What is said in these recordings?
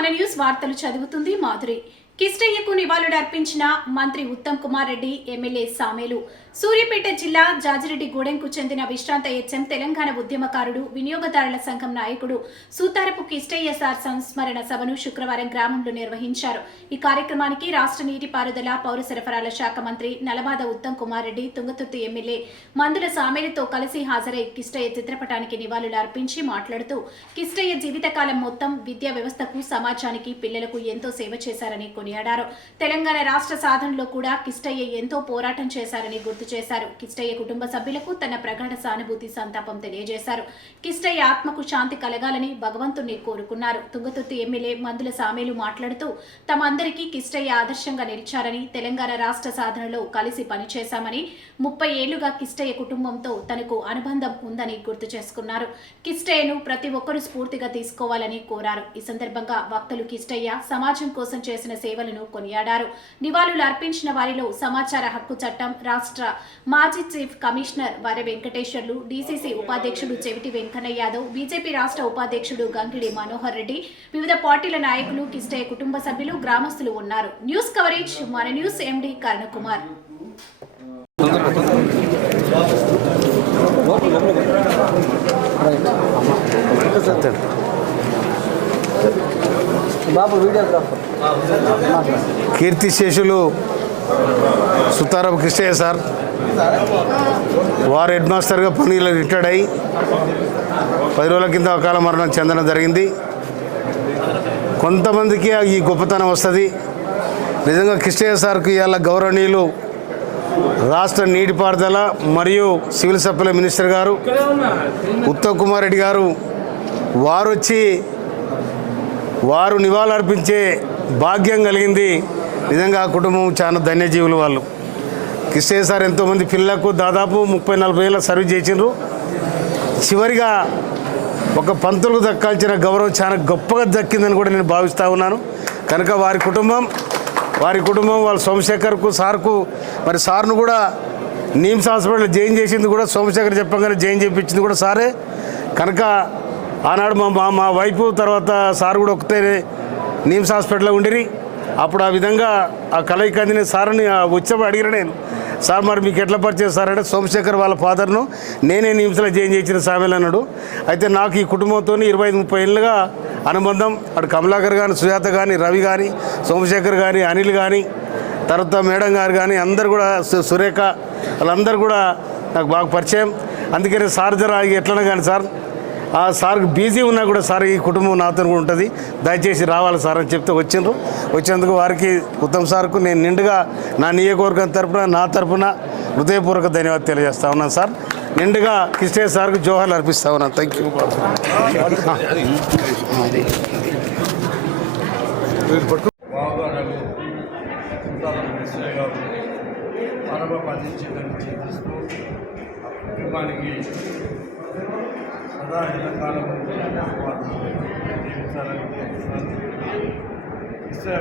మన న్యూస్ వార్తలు చదువుతుంది మాధురి. కిష్టయ్యకు నివాళులర్పించిన మంత్రి ఉత్తమ్ కుమార్ రెడ్డి ఎమ్మెల్యే సామేలు. సూర్యాపేట జిల్లా జాజిరెడ్డి గూడెంకు చెందిన విశ్రాంత హెచ్ఎం తెలంగాణ ఉద్యమకారుడు వినియోగదారుల సంఘం నాయకుడు సూతారపు కిష్టయ్య సార్ సంస్మరణ సభను శుక్రవారం గ్రామంలో నిర్వహించారు. ఈ కార్యక్రమానికి రాష్ట్ర నీటిపారుదల పౌర సరఫరాల శాఖ మంత్రి నలబాద ఉత్తమ్ కుమార్ రెడ్డి తుంగతుర్తి ఎమ్మెల్యే మందుల సామేలతో కలిసి హాజరై కిష్టయ్య చిత్రపటానికి నివాళులు అర్పించి మాట్లాడుతూ కిష్టయ్య జీవితకాలం మొత్తం విద్యా వ్యవస్థకు సమాజానికి పిల్లలకు ఎంతో సేవ చేశారని కొనియాడారు తెలంగాణ రాష్ట్ర సాధనలో కూడా కిష్టయ్య ఎంతో పోరాటం చేశారని గుర్తు చేశారు. కిష్టయ్య కుటుంబ సభ్యులకు తన ప్రగాఢ సానుభూతి సంతాపం తెలియజేశారు. కిష్టయ్య ఆత్మకు శాంతి కలగాలని భగవంతుణ్ణి కోరుకున్నారు. తుంగతుర్తి ఎమ్మెల్యే మందుల సామేలు మాట్లాడుతూ తమందరికీ కిష్టయ్య ఆదర్శంగా నిలిచారని తెలంగాణ రాష్ట్ర సాధనలో కలిసి పనిచేశామని ముప్పై ఏళ్ళుగా కిష్టయ్య కుటుంబంతో తనకు అనుబంధం ఉందని గుర్తు చేసుకున్నారు. కిష్టయ్యను ప్రతి ఒక్కరూ స్ఫూర్తిగా తీసుకోవాలని కోరారు. ఈ సందర్భంగా వక్తలు కిష్టయ్య సమాజం కోసం చేసిన సేవ సేవలను కొనియాడారు. నివాళులు అర్పించిన వారిలో సమాచార హక్కు చట్టం రాష్ట్ర మాజీ చీఫ్ కమిషనర్ వర వెంకటేశ్వర్లు డీసీసీ ఉపాధ్యక్షుడు చెవిటి వెంకన్న యాదవ్ బీజేపీ రాష్ట్ర ఉపాధ్యక్షుడు గంగిడి మనోహర్ రెడ్డి వివిధ పార్టీల నాయకులు కిస్టయ్య కుటుంబ సభ్యులు గ్రామస్తులు ఉన్నారు. న్యూస్ కవరేజ్ మన న్యూస్ ఎండి కరుణకుమార్. కీర్తిశేషులు సుతారాం కృష్ణయ్య సార్ వారు హెడ్ మాస్టర్గా పనిలో రిటైర్డ్ అయి పది రోజుల కింద అకాల మరణం చెందడం జరిగింది. కొంతమందికి ఈ గొప్పతనం వస్తుంది. నిజంగా కృష్ణయ్య సార్కి ఇవాళ గౌరవనీయులు రాష్ట్ర నీటిపారుదల మరియు సివిల్ సప్లై మినిస్టర్ గారు ఉత్తమ్ కుమార్ రెడ్డి గారు వారు వచ్చి వారు నివాళులర్పించే భాగ్యం కలిగింది. నిజంగా ఆ కుటుంబం చాలా ధన్యజీవులు వాళ్ళు. కిష్టయ్య సార్ ఎంతోమంది పిల్లలకు దాదాపు ముప్పై నలభై ఏళ్ళ సర్వీస్ చేసిండ్రు. చివరిగా ఒక పంతులకు దక్కాల్సిన గౌరవం చాలా గొప్పగా దక్కిందని కూడా నేను భావిస్తూ ఉన్నాను. కనుక వారి కుటుంబం వారి కుటుంబం వాళ్ళ సోమశేఖర్కు సార్కు మరి సార్ను కూడా నీమ్స్ హాస్పిటల్ జాయిన్ చేసింది కూడా సోమశేఖర్ చెప్పగానే జాయిన్ చేయించింది కూడా సారే. కనుక ఆనాడు మా మా మా వైపు తర్వాత సార్ కూడా ఒకటే నీమ్స్ హాస్పిటల్లో ఉండిరి. అప్పుడు ఆ విధంగా ఆ కలయిక అందిన సార్ని ఆ వచ్చేప్పుడు అడిగిన నేను. సార్ మరి మీకు ఎట్లా పరిచయం సార్? అంటే సోమశేఖర్ వాళ్ళ ఫాదర్ను నేనే నిమ్స్లో జాయిన్ చేసిన సామెల్ అన్నాడు. అయితే నాకు ఈ కుటుంబంతో ఇరవై ఐదు ముప్పై ఏళ్ళుగా అనుబంధం. అటు కమలాకర్ కానీ సుజాత కానీ రవి కానీ సోమశేఖర్ కానీ అనిల్ కానీ తర్వాత మేడం గారు కానీ అందరు కూడా సురేఖ వాళ్ళందరూ కూడా నాకు బాగా పరిచయం. అందుకనే సార్ జర ఎట్లనే కానీ సార్ ఆ సార్కి బిజీ ఉన్నా కూడా సార్ ఈ కుటుంబం నాతో కూడా ఉంటుంది. దయచేసి రావాలి సార్ అని చెప్తే వచ్చిండ్రు. వచ్చినందుకు వారికి ఉత్తమ్ సార్కు నేను నిండుగా నా నియోజకవర్గం తరపున నా తరపున హృదయపూర్వక ధన్యవాదాలు తెలియజేస్తా ఉన్నాను సార్. నిండుగా కృష్ణయ్య సార్కు జోహార్లు అర్పిస్తా ఉన్నాను. థ్యాంక్ యూ పరమ చింతిస్తూ కుటుంబానికి సదా ఎంతకాలము జీవించాలని కోరుతున్నాను కృష్ణయ్య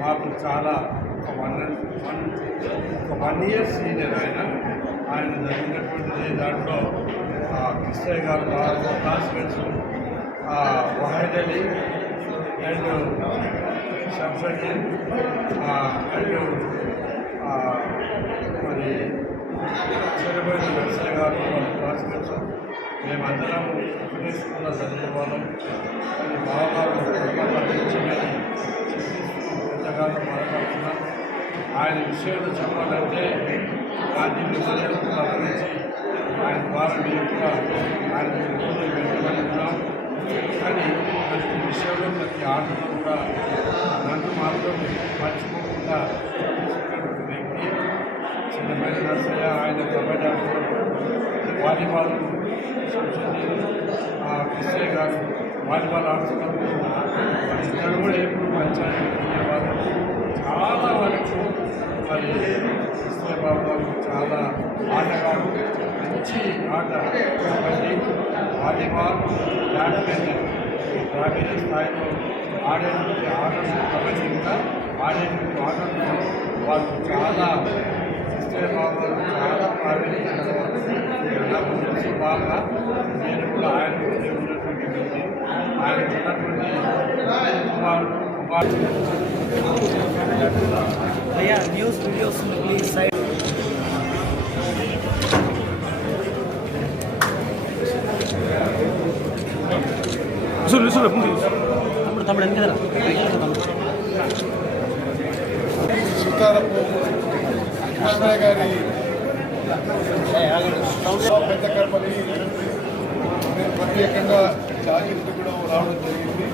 మాకు చాలా ఒక వన్ వన్ ఒక వన్ ఇయర్ సీనియర్ ఆయన ఆయన జరిగినటువంటి దాంట్లో ఆ కృష్ణయ్య గారు బాగా classmates Wahid Ali and Shamshuddin and మరి చెరబోయిన నర్సయ్య గారు మేమందరం ఒకటే స్కూల్లో చదివే వాళ్ళం బావగారు ఎంతగానో బాధపడుతున్నాం ఆయన విషయంలో చెప్పాలంటే గాంధీ విభజనకు గురించి ఆయన ద్వారా మేము ఆయన రోజులు వెళ్ళగలుగుతున్నాం కానీ ప్రతి విషయంలో ప్రతి ఆటలో కూడా నన్ను మాత్రం మర్చిపోకుండా చిన్నమైన నర్సయ్య ఆయన కబడ్డీ ఆడుతున్నప్పుడు వాలీబాల్ ఆ కృష్ణయ్య గారు వాలీబాల్ ఆడుతున్నప్పుడు వాళ్ళిద్దరు కూడా ఎప్పుడు మంచిగా ఉండేవారు చాలా వరకు మరి కృష్ణయ్య బాబు గారు చాలా ఆటగాడు మంచి ఆట కబడ్డీ వాలీబాల్ బ్యాడ్మింటన్ గ్రామీణ స్థాయిలో ఆడేటువంటి ఆటలు కబడ్డీ కూడా ఆడేటువంటి ఆటలు వాళ్ళు చాలా Yeah, news videos please. Sudah, sudah, mungkin. Kamu tambah tambahin ke Krishnaiah గారి పెద్ద కర్మని నేను ప్రత్యేకంగా జాగ్రత్త కూడా రావడం జరిగింది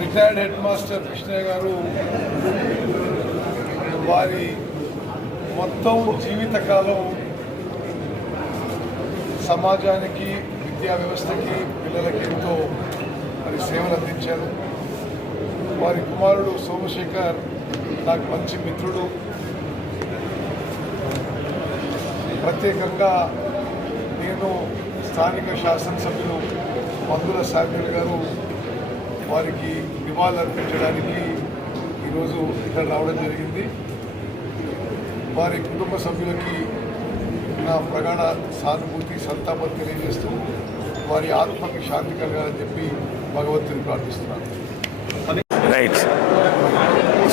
రిటైర్డ్ హెడ్ మాస్టర్ కృష్ణయ్య గారు వారి మొత్తం జీవితకాలం సమాజానికి విద్యా వ్యవస్థకి పిల్లలకి ఎంతో మరి సేవలు అందించారు. వారి కుమారుడు సోమశేఖర్ నాకు మంచి మిత్రుడు. ప్రత్యేకంగా నేను స్థానిక శాసనసభ్యులు మందుల సామ్యుల్ గారు వారికి నివాళులర్పించడానికి ఈరోజు ఇక్కడ రావడం జరిగింది. వారి కుటుంబ సభ్యులకి నా ప్రగాఢ సానుభూతి సంతాపం తెలియజేస్తూ వారి ఆత్మకి శాంతి కలగాలని చెప్పి భగవంతుని ప్రార్థిస్తున్నాను. రైట్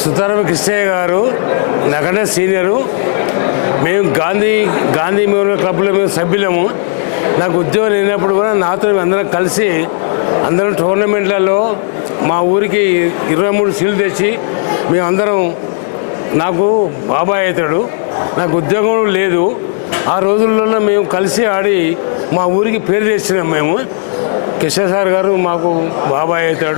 సుతారామ కృష్ణయ్య గారు నాకంటే సీనియరు. మేము గాంధీ గాంధీ మెమోరియల్ క్లబ్లో మేము సభ్యులము. నాకు ఉద్యోగం లేనప్పుడు కూడా నాతో మేము అందరం కలిసి అందరం టోర్నమెంట్లలో మా ఊరికి ఇరవై మూడు సీట్లు తెచ్చి మేమందరం నాకు బాబాయ్ అవుతాడు. నాకు ఉద్యోగం లేదు. ఆ రోజుల్లో మేము కలిసి ఆడి మా ఊరికి పేరు తెచ్చినాం మేము. కిషోర్ సార్ గారు మాకు బాబాయ్ అవుతాడు.